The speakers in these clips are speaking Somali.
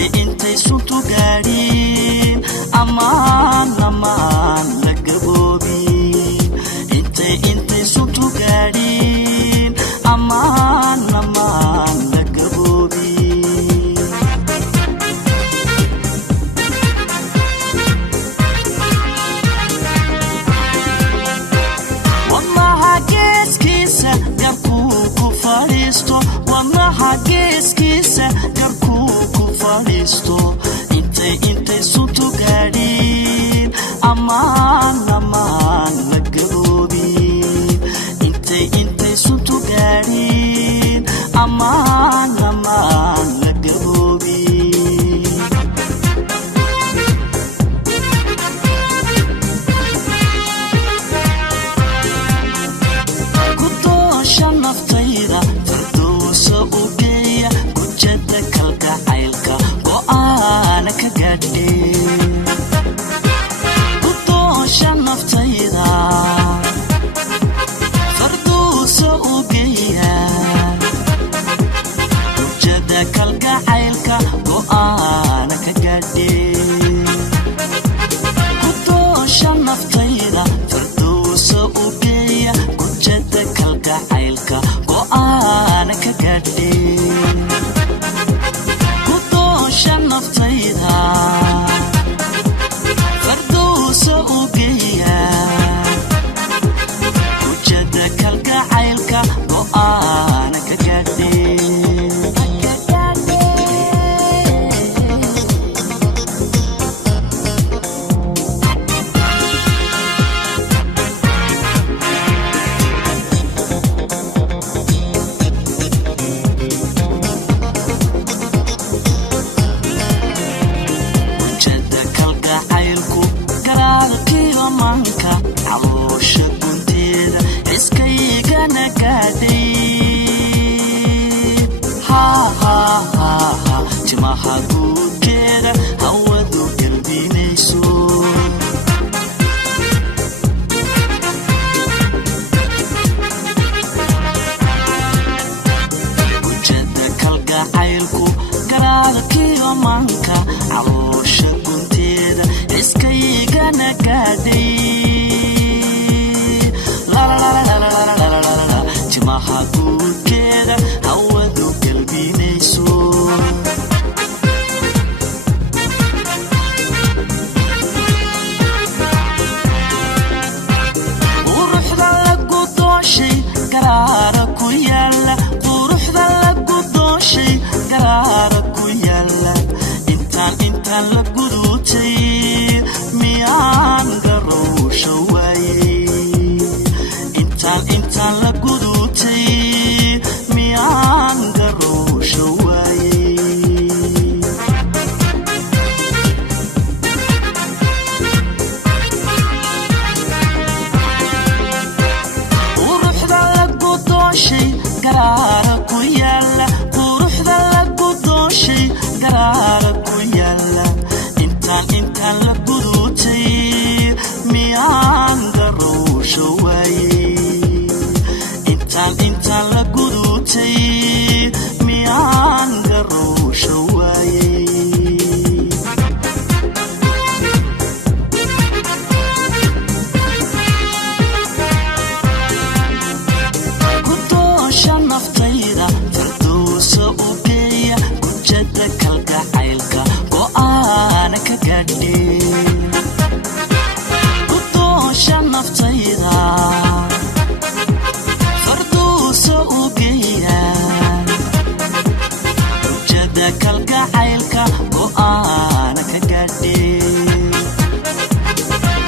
intay suntu gaadhin amaan la gaboobin intay suntu gaadhin amaan la gaboobin wallaha geeskiisa garkuu ku fadhiisto wallaha geeskiisa garkuu ku fadhiisto intay suntu gaadhin amaan la gaboobin intay suntu gaadhin amaan la gaboobin ku doosha naftayda firdowsa u geeya gujada kalgacaylka go'aana ka gaadheen ku doosha naftayda firdowsa u geeya gujada kalgacaylka go'aana ka gaadheen ku doosha naftayda firdowsa u geeya gujada kalgacaylka go'aana ka gaadheen ku doosha naftayda firdowsa u geeya gujada kalgacaylka go'aana ka gaadheen gujada kalgacaylku garaadkiyo manka caloosha gunteeda iskaygana gaadhay timaha guudkeeda hawadu galbinayso gujada kalgacaylku garaadkiyo manka caloosha gunteeda iskaygana gaadhay timaha guudkeeda hawadu galbinayso quruxda lagu dooshay garaara ku yaala quruxda lagu dooshay garaara ku yaala intaan la gudutay miyaan garowsha waaye intaan la gudutay miyaan garowsha waaye quruxda lagu dooshay garaara ku yaala quruxda lagu dooshay garaara ku yaala intaan la gudutay miyaan garowsha waaye intaan la gudutay miyaan garowsha waaye ku doosha naftayda firdowsa u geeya gujada kalgacaylka go'aana ka gaadheen ku doosha naftayda firdowsa u geeya gujada kalgacaylka go'aana ka gaadheen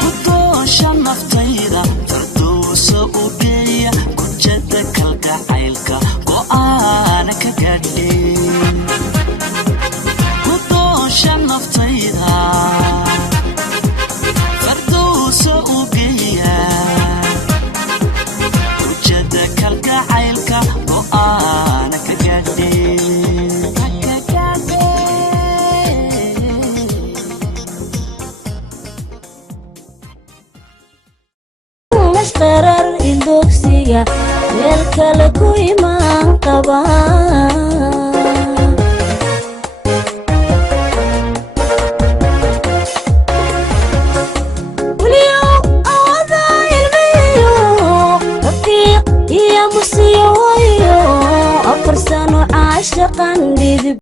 ku doosha naftayda firdowsa u geeya gujada kalgacaylka go'aana ka gaadheen ku doosha naftayda firdowsa u geeya gujada kalgacaylka go'aana ka gaadheen qarar indogsiga meel kale ku imaan qabaa عشقا ديدب